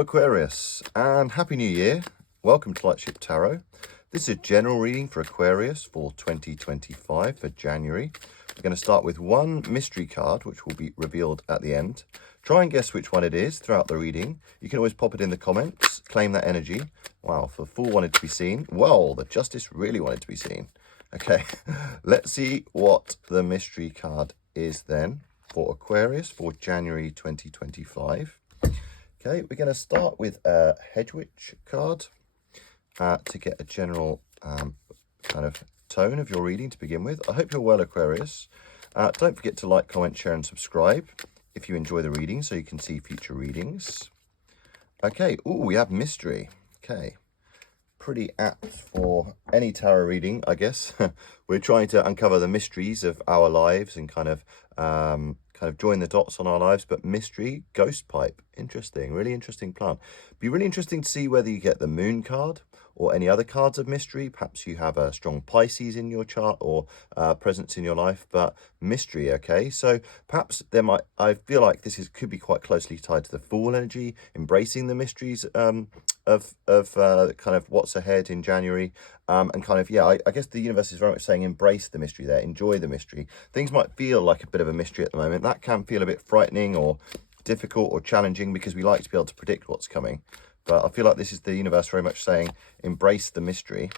Hello Aquarius and Happy New Year. Welcome to Lightship Tarot. This is a general reading for Aquarius for 2025 for January. We're going to start with one mystery card which will be revealed at the end. Try and guess which one it is throughout the reading. You can always pop it in the comments, claim that energy. Wow, the Fool wanted to be seen. Well, the Justice really wanted to be seen. Okay, let's see what the mystery card is then for Aquarius for January 2025. Okay, we're going to start with a Hedwig card to get a general kind of tone of your reading to begin with. I hope you're well, Aquarius. Don't forget to like, comment, share and subscribe if you enjoy the reading so you can see future readings. Okay, we have mystery. Okay, pretty apt for any tarot reading, I guess. We're trying to uncover the mysteries of our lives and kind of join the dots on our lives. But mystery, ghost pipe, interesting, really interesting plant. Be really interesting to see whether you get the moon card or any other cards of mystery. Perhaps you have a strong Pisces in your chart or presence in your life, but mystery. Okay, so perhaps there might, I feel like this could be quite closely tied to the Fool energy, embracing the mysteries of kind of what's ahead in January, and kind of, yeah, I guess the universe is very much saying embrace the mystery there, enjoy the mystery. Things might feel like a bit of a mystery at the moment. That can feel a bit frightening or difficult or challenging because we like to be able to predict what's coming. But I feel like this is the universe very much saying embrace the mystery.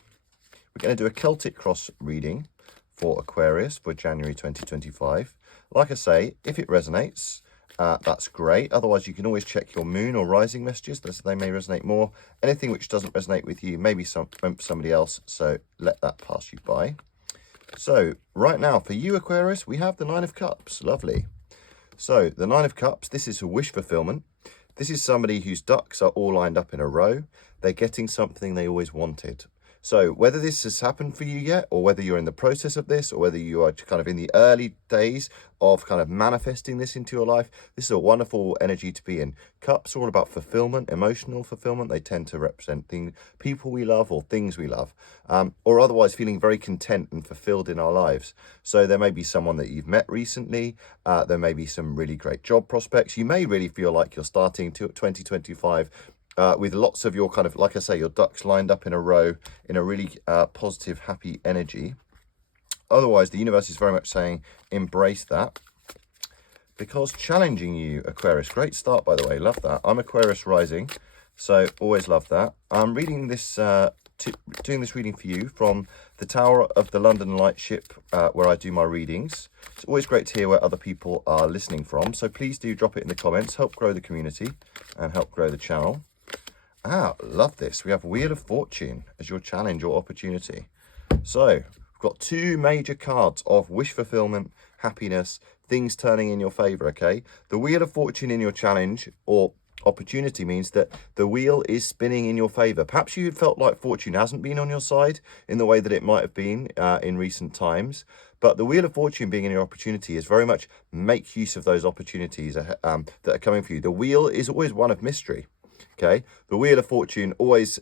We're going to do a Celtic cross reading for Aquarius for January 2025. Like I say, if it resonates, that's great. Otherwise, you can always check your moon or rising messages. They may resonate more. Anything which doesn't resonate with you, maybe meant for somebody else. So let that pass you by. So right now for you, Aquarius, we have the Nine of Cups. Lovely. So the Nine of Cups, this is a wish fulfillment. This is somebody whose ducks are all lined up in a row. They're getting something they always wanted. So whether this has happened for you yet, or whether you're in the process of this, or whether you are kind of in the early days of kind of manifesting this into your life, this is a wonderful energy to be in. Cups are all about fulfillment, emotional fulfillment. They tend to represent people we love or things we love, or otherwise feeling very content and fulfilled in our lives. So there may be someone that you've met recently. There may be some really great job prospects. You may really feel like you're starting to 2025 with lots of your kind of, like I say, your ducks lined up in a row in a really positive, happy energy. Otherwise, the universe is very much saying embrace that, because challenging you, Aquarius. Great start, by the way. Love that. I'm Aquarius rising, so always love that. I'm reading this, doing this reading for you from the Tower of the London Lightship, where I do my readings. It's always great to hear where other people are listening from, so please do drop it in the comments. Help grow the community and help grow the channel. Love this. We have Wheel of Fortune as your challenge or opportunity. So we've got two major cards of wish fulfillment, happiness, things turning in your favor. Okay, the Wheel of Fortune in your challenge or opportunity means that the wheel is spinning in your favor. Perhaps you felt like fortune hasn't been on your side in the way that it might have been in recent times, but the Wheel of Fortune being in your opportunity is very much make use of those opportunities that are coming for you. The wheel is always one of mystery. Okay, the Wheel of Fortune always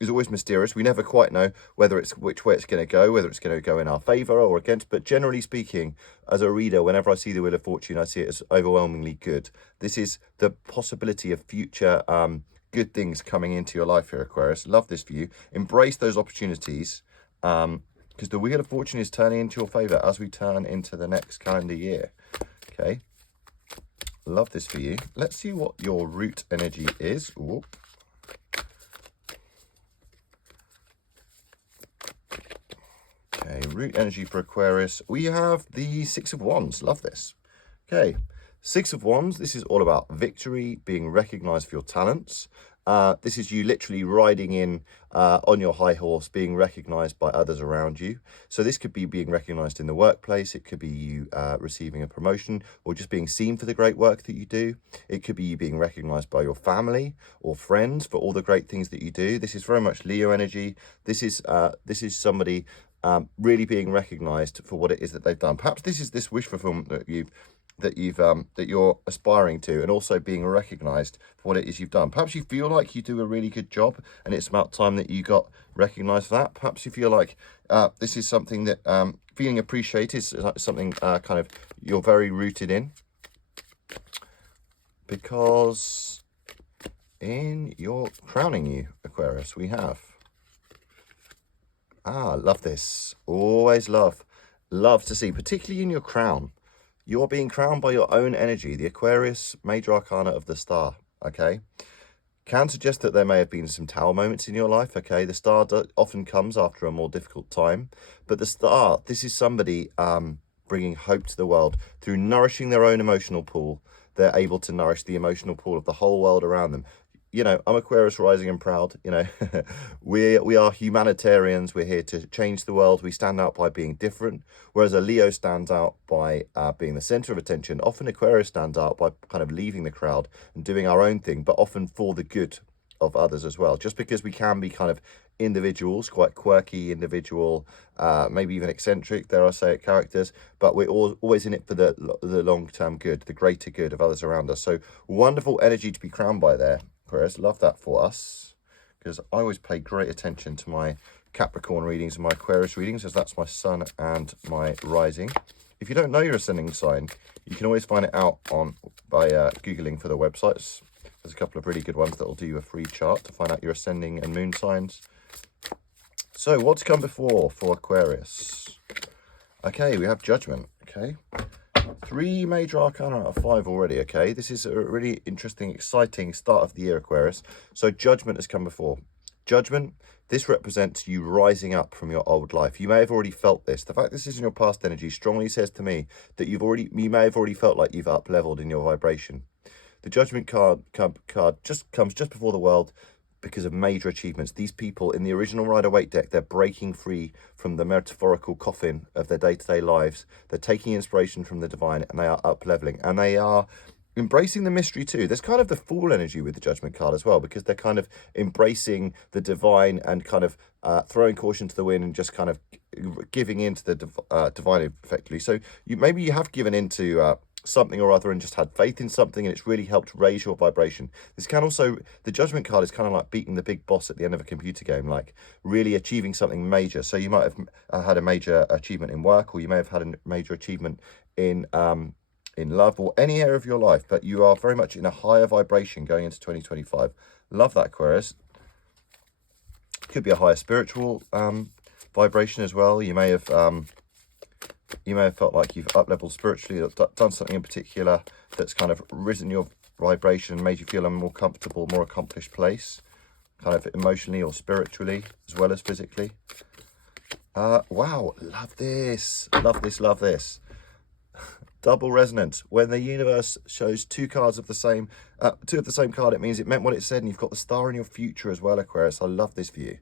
is always mysterious. We never quite know whether it's which way it's going to go, whether it's going to go in our favor or against. But generally speaking, as a reader, whenever I see the Wheel of Fortune, I see it as overwhelmingly good. This is the possibility of future good things coming into your life here, Aquarius. Love this for you. Embrace those opportunities because the Wheel of Fortune is turning into your favor as we turn into the next calendar year. Okay. Love this for you. Let's see what your root energy is. Whoop. Okay, root energy for Aquarius. We have the Six of Wands. Love this. Okay, Six of Wands. This is all about victory, being recognized for your talents. This is you literally riding in on your high horse, being recognized by others around you. So this could be being recognized in the workplace. It could be you receiving a promotion or just being seen for the great work that you do. It could be you being recognized by your family or friends for all the great things that you do. This is very much Leo energy. This is somebody really being recognized for what it is that they've done. Perhaps this is this wish fulfillment that you're aspiring to, and also being recognized for what it is you've done. Perhaps you feel like you do a really good job and it's about time that you got recognized for that. Perhaps you feel like this is something that feeling appreciated is something kind of you're very rooted in, because in your crowning you, Aquarius, we have, love this. Always love to see, particularly in your crown. You're being crowned by your own energy, the Aquarius major arcana of the star, okay? Can suggest that there may have been some tower moments in your life, okay? The star often comes after a more difficult time, but the star, this is somebody bringing hope to the world through nourishing their own emotional pool. They're able to nourish the emotional pool of the whole world around them. You know, I'm Aquarius rising and proud, you know, we are humanitarians. We're here to change the world. We stand out by being different, whereas a Leo stands out by being the center of attention. Often Aquarius stands out by kind of leaving the crowd and doing our own thing, but often for the good of others as well. Just because we can be kind of individuals, quite quirky individual, maybe even eccentric, dare I say it, characters, but we're always in it for the long-term good, the greater good of others around us. So wonderful energy to be crowned by there, Aquarius. Love that for us, because I always pay great attention to my Capricorn readings and my Aquarius readings, as that's my sun and my rising. If you don't know your ascending sign, you can always find it out by Googling for the websites. There's a couple of really good ones that will do you a free chart to find out your ascending and moon signs. So what's come before for Aquarius? Okay, we have Judgment, okay? 3 major arcana out of 5 already, okay? This is a really interesting, exciting start of the year, Aquarius. So Judgment has come before. Judgment, this represents you rising up from your old life. You may have already felt this. The fact this is in your past energy strongly says to me that you may have already felt like you've up-leveled in your vibration. The Judgment card just comes just before the world because of major achievements. These people in the original Rider-Waite deck, they're breaking free from the metaphorical coffin of their day-to-day lives. They're taking inspiration from the divine, and they are up-leveling. And they are embracing the mystery too. There's kind of the Fool energy with the Judgment card as well, because they're kind of embracing the divine and kind of throwing caution to the wind and just kind of giving into the divine effectively. So maybe you have given into something or other and just had faith in something, and it's really helped raise your vibration. This can also, the Judgment card is kind of like beating the big boss at the end of a computer game, like really achieving something major. So you might have had a major achievement in work, or you may have had a major achievement in love, or any area of your life, but you are very much in a higher vibration going into 2025. Love that, Aquarius. Could be a higher spiritual vibration as well. You may have felt like you've up-leveled spiritually, or done something in particular that's kind of risen your vibration and made you feel a more comfortable, more accomplished place, kind of emotionally or spiritually, as well as physically. Wow, love this. Love this, love this. Double resonance. When the universe shows 2 cards of the same, 2 of the same card, it means it meant what it said, and you've got the star in your future as well, Aquarius. I love this for you.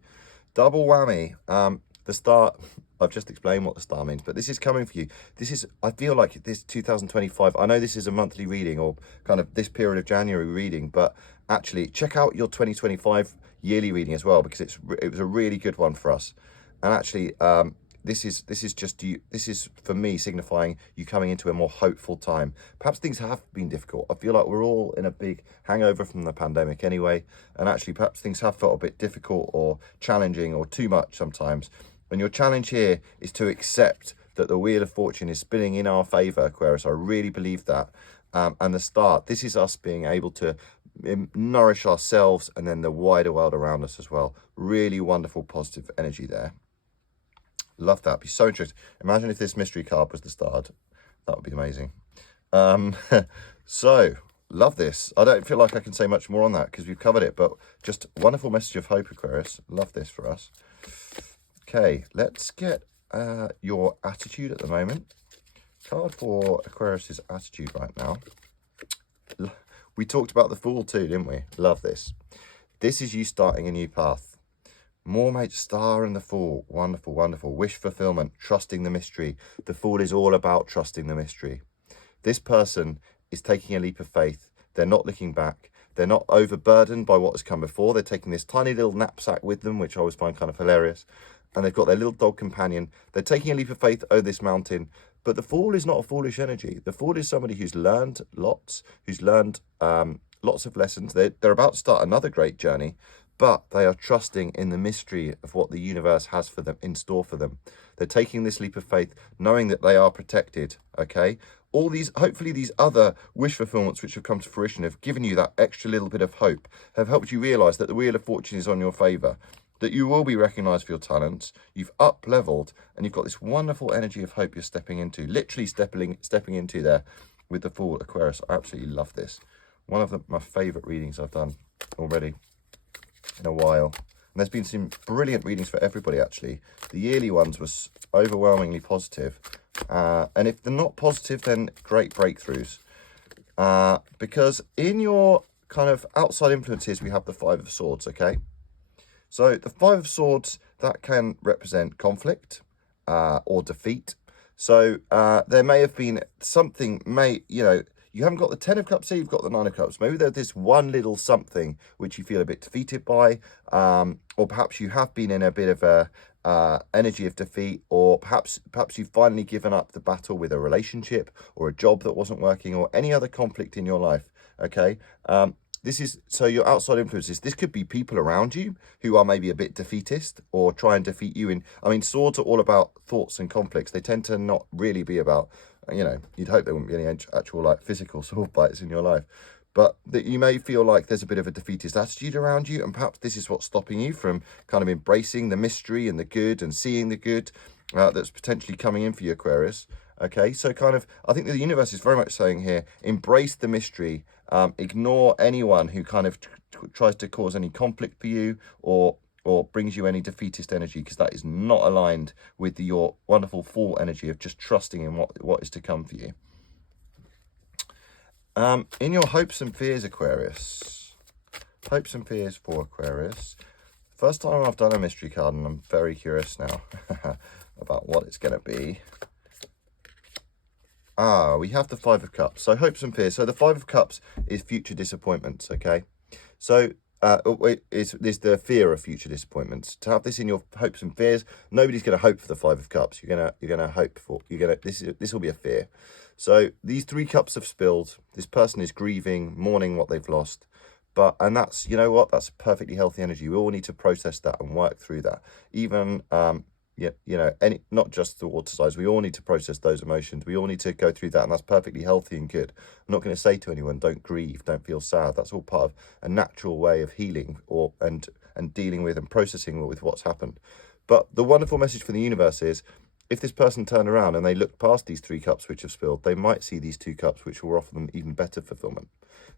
Double whammy. The star, I've just explained what the star means, but this is coming for you. This is, I feel like this 2025, I know this is a monthly reading, or kind of this period of January reading, but actually check out your 2025 yearly reading as well, because it was a really good one for us. And actually, this is just you. This is for me signifying you coming into a more hopeful time. Perhaps things have been difficult. I feel like we're all in a big hangover from the pandemic anyway, and actually perhaps things have felt a bit difficult or challenging or too much sometimes. And your challenge here is to accept that the wheel of fortune is spinning in our favor, Aquarius. I really believe that. And the start, this is us being able to nourish ourselves and then the wider world around us as well. Really wonderful, positive energy there. Love that. Be so interesting. Imagine if this mystery card was the start. That would be amazing. So, love this. I don't feel like I can say much more on that because we've covered it, but just wonderful message of hope, Aquarius. Love this for us. Okay, let's get your attitude at the moment. Card for Aquarius's attitude right now. We talked about the Fool too, didn't we? Love this. This is you starting a new path. More mate, star and the Fool. Wonderful, wonderful. Wish fulfillment, trusting the mystery. The Fool is all about trusting the mystery. This person is taking a leap of faith. They're not looking back. They're not overburdened by what has come before. They're taking this tiny little knapsack with them, which I always find kind of hilarious. And they've got their little dog companion. They're taking a leap of faith over this mountain. But the Fool is not a foolish energy. The Fool is somebody who's learned lots, who's learned lots of lessons. They're about to start another great journey, but they are trusting in the mystery of what the universe has for them, in store for them. They're taking this leap of faith, knowing that they are protected, okay? all these, hopefully these other wish fulfillments which have come to fruition have given you that extra little bit of hope, have helped you realize that the wheel of fortune is on your favor, that you will be recognized for your talents, you've up-leveled, and you've got this wonderful energy of hope you're stepping into, literally stepping into there with the full Aquarius. I absolutely love this. One of my favorite readings I've done already in a while. And there's been some brilliant readings for everybody, actually. The yearly ones was overwhelmingly positive. And if they're not positive, then great breakthroughs. Because in your kind of outside influences, we have the Five of Swords, okay? So the Five of Swords, that can represent conflict or defeat. So there may have been something, you haven't got the Ten of Cups here, you've got the Nine of Cups. Maybe there's this one little something which you feel a bit defeated by, or perhaps you have been in a bit of a energy of defeat, or perhaps you've finally given up the battle with a relationship or a job that wasn't working, or any other conflict in your life, okay? This is, so your outside influences, this could be people around you who are maybe a bit defeatist or try and defeat you in, I mean, swords are all about thoughts and conflicts. They tend to not really be about, you'd hope there wouldn't be any actual like physical sword fights in your life, but that you may feel like there's a bit of a defeatist attitude around you, and perhaps this is what's stopping you from kind of embracing the mystery and the good and seeing the good that's potentially coming in for you, Aquarius. Okay, so kind of, I think the universe is very much saying here, embrace the mystery, ignore anyone who kind of tries to cause any conflict for you or brings you any defeatist energy, because that is not aligned with your wonderful full energy of just trusting in what is to come for you. In your hopes and fears, Aquarius, hopes and fears for Aquarius. First time I've done a mystery card, and I'm very curious now about what it's going to be. We have the Five of Cups. So hopes and fears. So the Five of Cups is future disappointments, okay? So it's the fear of future disappointments. To have this in your hopes and fears, nobody's going to hope for the Five of Cups. You're gonna hope for, this will be a fear. So these three cups have spilled. This person is grieving, mourning what they've lost. And that's, you know what, that's perfectly healthy energy. We all need to process that and work through that. Even not just the water signs, we all need to process those emotions. We all need to go through that, and that's perfectly healthy and good. I'm not going to say to anyone, don't grieve, don't feel sad. That's all part of a natural way of healing and dealing with and processing with what's happened. But the wonderful message for the universe is, if this person turned around and they looked past these three cups which have spilled, they might see these two cups which will offer them even better fulfillment.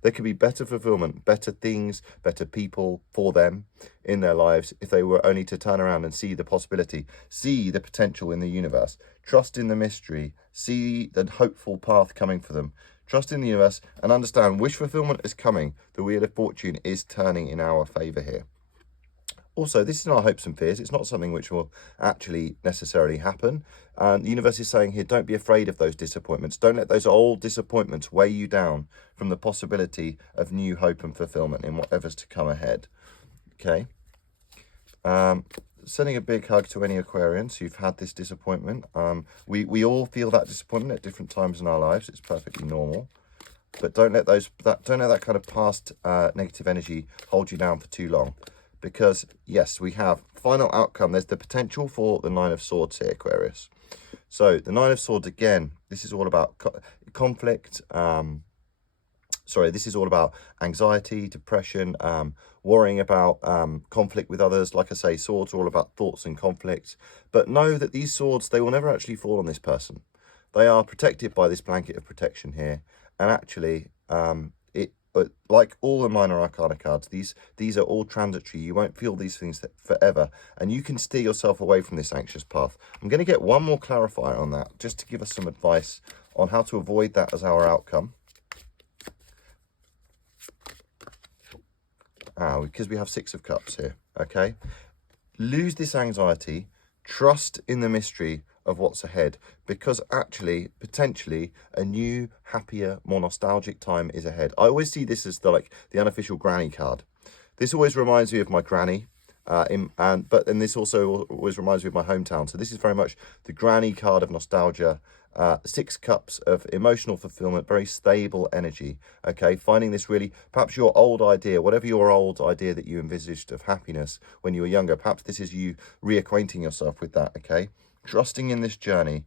There could be better fulfillment, better things, better people for them in their lives if they were only to turn around and see the possibility, see the potential in the universe, trust in the mystery, see the hopeful path coming for them, trust in the universe, and understand wish fulfillment is coming. The wheel of fortune is turning in our favor here. Also, this is not hopes and fears. It's not something which will actually necessarily happen. And the universe is saying here, don't be afraid of those disappointments. Don't let those old disappointments weigh you down from the possibility of new hope and fulfillment in whatever's to come ahead. Okay. Sending a big hug to any Aquarians who've had this disappointment. We all feel that disappointment at different times in our lives. It's perfectly normal. But don't let that kind of past negative energy hold you down for too long. Because, yes, we have final outcome. There's the potential for the Nine of Swords here, Aquarius. So the Nine of Swords, again, this is all about conflict. This is all about anxiety, depression, worrying about conflict with others. Like I say, swords are all about thoughts and conflicts. But know that these swords, they will never actually fall on this person. They are protected by this blanket of protection here. And actually, but like all the minor arcana cards, these are all transitory. You won't feel these things forever, and you can steer yourself away from this anxious path. I'm going to get one more clarifier on that, just to give us some advice on how to avoid that as our outcome. Because we have Six of Cups here, okay? Lose this anxiety, trust in the mystery of what's ahead, because actually, potentially, a new, happier, more nostalgic time is ahead. I always see this as the unofficial granny card. This always reminds me of my granny, but this also always reminds me of my hometown. So this is very much the granny card of nostalgia. Six cups of emotional fulfillment, very stable energy. Okay, finding this really, perhaps your old idea, whatever your old idea that you envisaged of happiness when you were younger, perhaps this is you reacquainting yourself with that. Okay, trusting in this journey,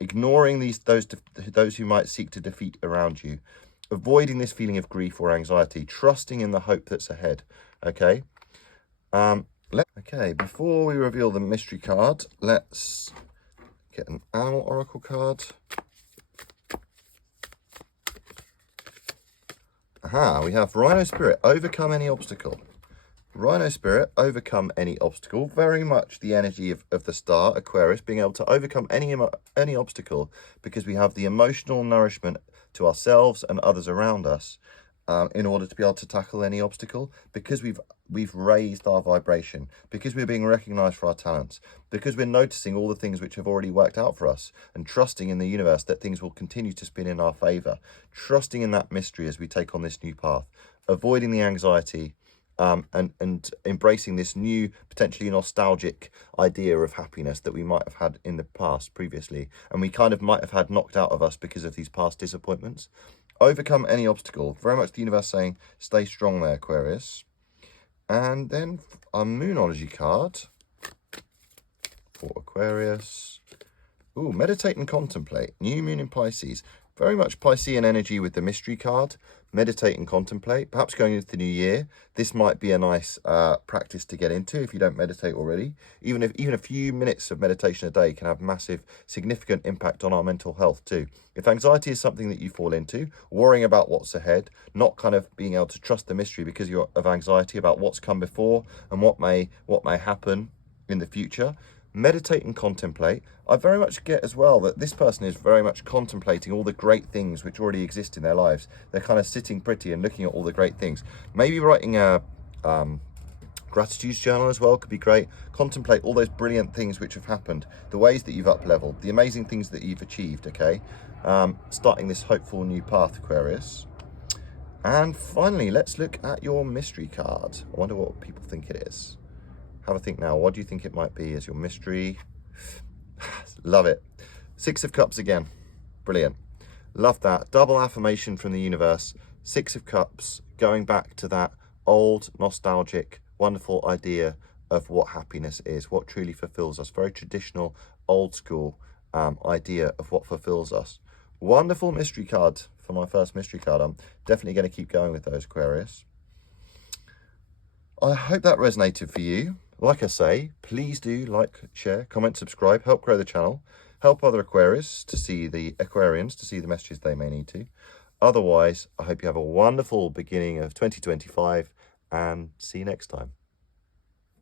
ignoring those who might seek to defeat around you, avoiding this feeling of grief or anxiety, trusting in the hope that's ahead. Okay. Okay, before we reveal the mystery card, let's get an animal oracle card. Aha, we have Rhino Spirit, overcome any obstacle. Rhino Spirit, overcome any obstacle. Very much the energy of the star, Aquarius, being able to overcome any obstacle, because we have the emotional nourishment to ourselves and others around us in order to be able to tackle any obstacle, because we've raised our vibration, because we're being recognized for our talents, because we're noticing all the things which have already worked out for us, and trusting in the universe that things will continue to spin in our favor, trusting in that mystery as we take on this new path, avoiding the anxiety, and embracing this new, potentially nostalgic idea of happiness that we might have had in the past previously, and we kind of might have had knocked out of us because of these past disappointments. Overcome any obstacle. Very much the universe saying, stay strong there, Aquarius. And then a Moonology card for Aquarius. Ooh, meditate and contemplate. New moon in Pisces. Very much Piscean energy with the mystery card. Meditate and contemplate. Perhaps going into the new year, this might be a nice practice to get into if you don't meditate already. Even a few minutes of meditation a day can have massive, significant impact on our mental health too. If anxiety is something that you fall into, worrying about what's ahead, not kind of being able to trust the mystery because you're of anxiety about what's come before and what may happen in the future, meditate and contemplate. I very much get as well that this person is very much contemplating all the great things which already exist in their lives. They're kind of sitting pretty and looking at all the great things. Maybe writing a gratitude journal as well could be great. Contemplate all those brilliant things which have happened, the ways that you've up-leveled, the amazing things that you've achieved, okay? Starting this hopeful new path, Aquarius. And finally, let's look at your mystery card. I wonder what people think it is. Have a think now. What do you think it might be as your mystery? Love it. Six of Cups again. Brilliant. Love that. Double affirmation from the universe. Six of Cups, going back to that old, nostalgic, wonderful idea of what happiness is, what truly fulfills us. Very traditional, old school idea of what fulfills us. Wonderful mystery card for my first mystery card. I'm definitely going to keep going with those, Aquarius. I hope that resonated for you. Like I say, please do like, share, comment, subscribe, help grow the channel, help other Aquarius to see the Aquarians, to see the messages they may need to. Otherwise, I hope you have a wonderful beginning of 2025 and see you next time.